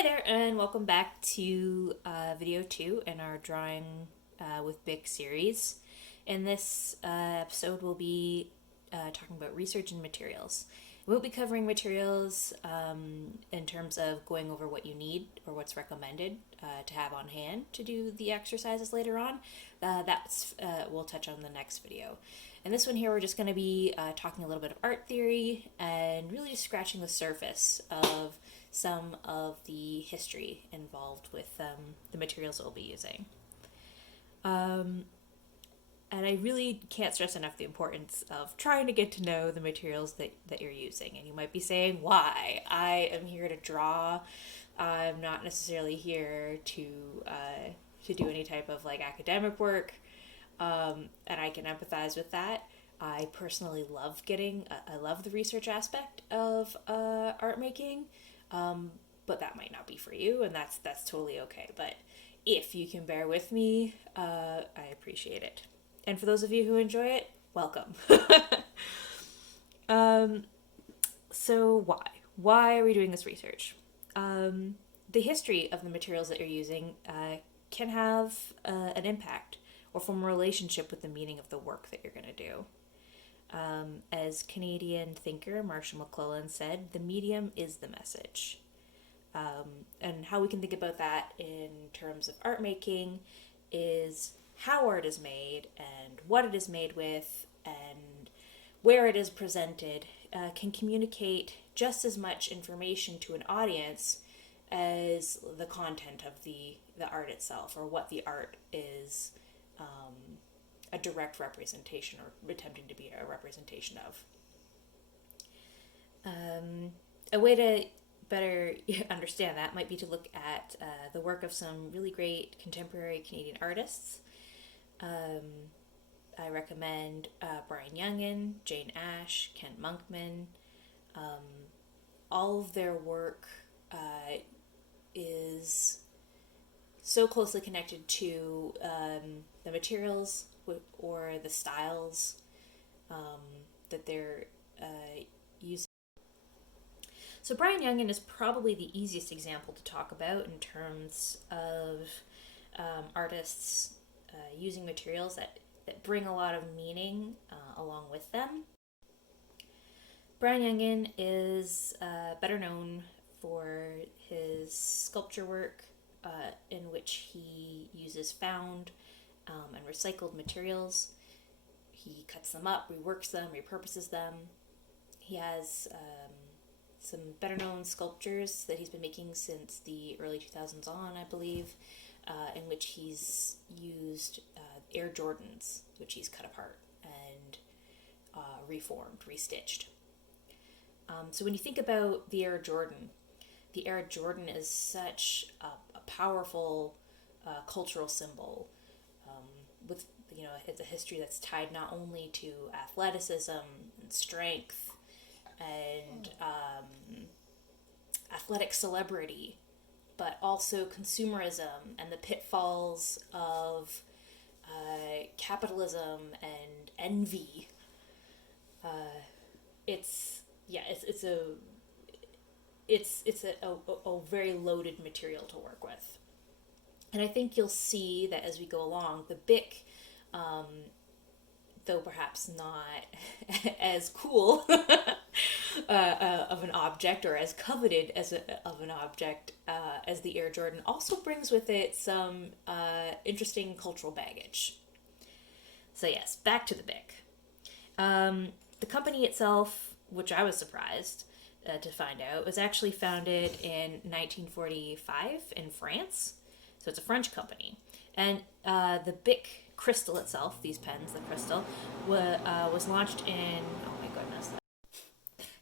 Hey there, and welcome back to video 2 in our Drawing with Bic series. In this episode, we'll be talking about research and materials. We won't be covering materials in terms of going over what you need or what's recommended to have on hand to do the exercises later on. We'll touch on the next video. In this one here, we're just going to be talking a little bit of art theory and really just scratching the surface of some of the history involved with the materials that we'll be using. And I really can't stress enough the importance of trying to get to know the materials that you're using. And you might be saying, why? I am here to draw. I'm not necessarily here to do any type of academic work. And I can empathize with that. I personally love I love the research aspect of art making. But that might not be for you, and that's totally okay. But if you can bear with me, I appreciate it. And for those of you who enjoy it, welcome. So why? Why are we doing this research? The history of the materials that you're using can have an impact or form a relationship with the meaning of the work that you're going to do. As Canadian thinker Marshall McLuhan said, the medium is the message. And how we can think about that in terms of art making is how art is made and what it is made with and where it is presented can communicate just as much information to an audience as the content of the art itself, or what the art is a direct representation or attempting to be a representation of. A way to better understand that might be to look at the work of some really great contemporary Canadian artists. I recommend Brian Youngin, Jane Ash, Kent Monkman. All of their work is so closely connected to the materials or the styles that they're using. So Brian Youngin is probably the easiest example to talk about in terms of artists using materials that bring a lot of meaning along with them. Brian Youngin is better known for his sculpture work in which he uses found and recycled materials. He cuts them up, reworks them, repurposes them. He has some better known sculptures that he's been making since the early 2000s on, I believe, in which he's used Air Jordans, which he's cut apart and reformed, restitched. So when you think about the Air Jordan is such a powerful cultural symbol with, it's a history that's tied not only to athleticism and strength and athletic celebrity, but also consumerism and the pitfalls of capitalism and envy. It's a very loaded material to work with. And I think you'll see that as we go along, the Bic, though perhaps not as cool of an object or as coveted of an object as the Air Jordan, also brings with it some interesting cultural baggage. So yes, back to the Bic. The company itself, which I was surprised to find out, was actually founded in 1945 in France. So it's a French company. And the Bic crystal itself, these pens, the crystal, was launched in, oh my goodness.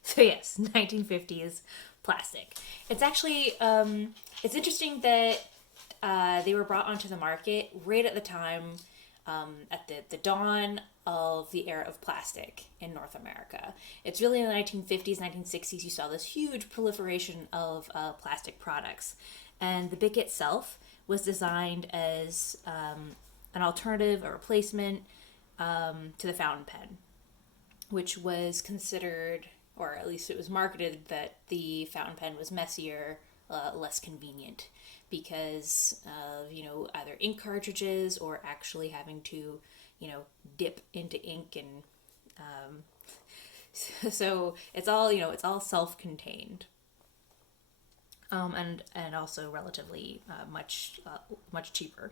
So yes, 1950s plastic. It's actually, it's interesting that they were brought onto the market right at the time, at the dawn of the era of plastic in North America. It's really in the 1950s, 1960s, you saw this huge proliferation of plastic products. And the Bic itself was designed as an alternative, a replacement to the fountain pen, which was considered, or at least it was marketed, that the fountain pen was messier, less convenient because of, either ink cartridges or actually having to, dip into ink. And so it's all self-contained. And also relatively much cheaper.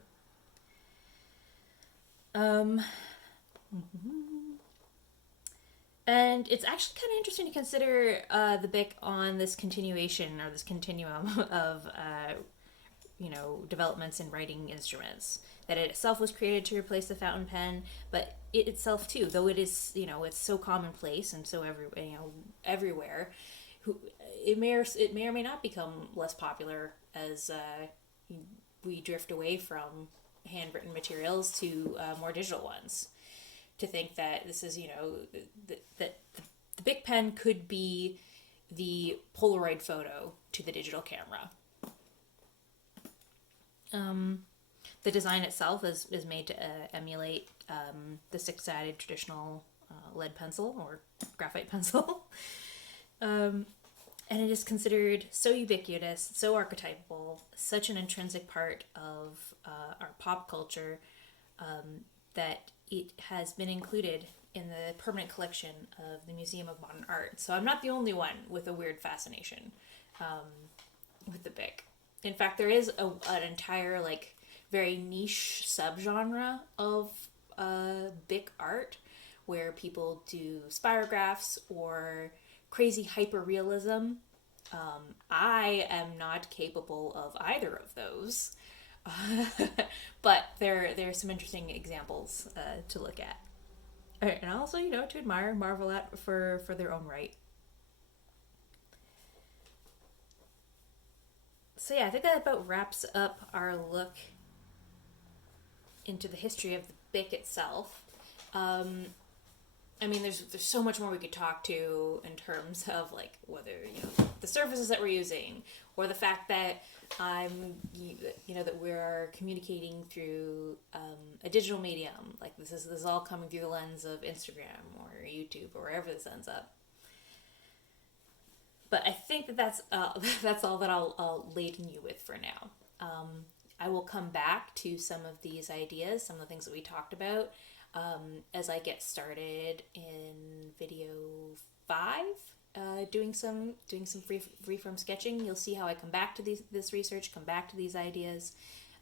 And it's actually kind of interesting to consider the Bic on this continuation or this continuum of developments in writing instruments. That it itself was created to replace the fountain pen, but it itself too, though it is it's so commonplace and so everywhere. It may or may not become less popular as we drift away from handwritten materials to more digital ones. To think that this is that the Bic pen could be the Polaroid photo to the digital camera. The design itself is made to emulate the six-sided traditional lead pencil or graphite pencil. And it is considered so ubiquitous, so archetypal, such an intrinsic part of our pop culture that it has been included in the permanent collection of the Museum of Modern Art. So I'm not the only one with a weird fascination with the Bic. In fact, there is an entire very niche subgenre of Bic art where people do spirographs or crazy hyperrealism. I am not capable of either of those, but there are some interesting examples to look at, and also to admire, marvel at for their own right. So yeah, I think that about wraps up our look into the history of the Bic itself. There's so much more we could talk to in terms of whether the surfaces that we're using, or the fact that that we're communicating through a digital medium. This is all coming through the lens of Instagram or YouTube or wherever this ends up. But I think that's all that I'll laden you with for now. I will come back to some of these ideas, some of the things that we talked about, as I get started in video 5, doing some freeform sketching. You'll see how I come back to this research, come back to these ideas,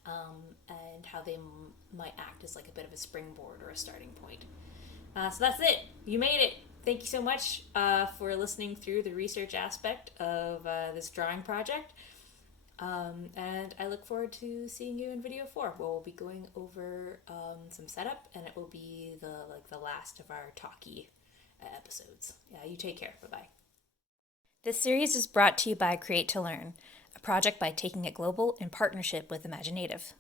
and how they might act as a bit of a springboard or a starting point. So that's it. You made it. Thank you so much for listening through the research aspect of this drawing project. And I look forward to seeing you in video 4, where we'll be going over some setup, and it will be the last of our talky episodes. Yeah, you take care. Bye-bye. This series is brought to you by Create to Learn, a project by Taking It Global in partnership with Imaginative.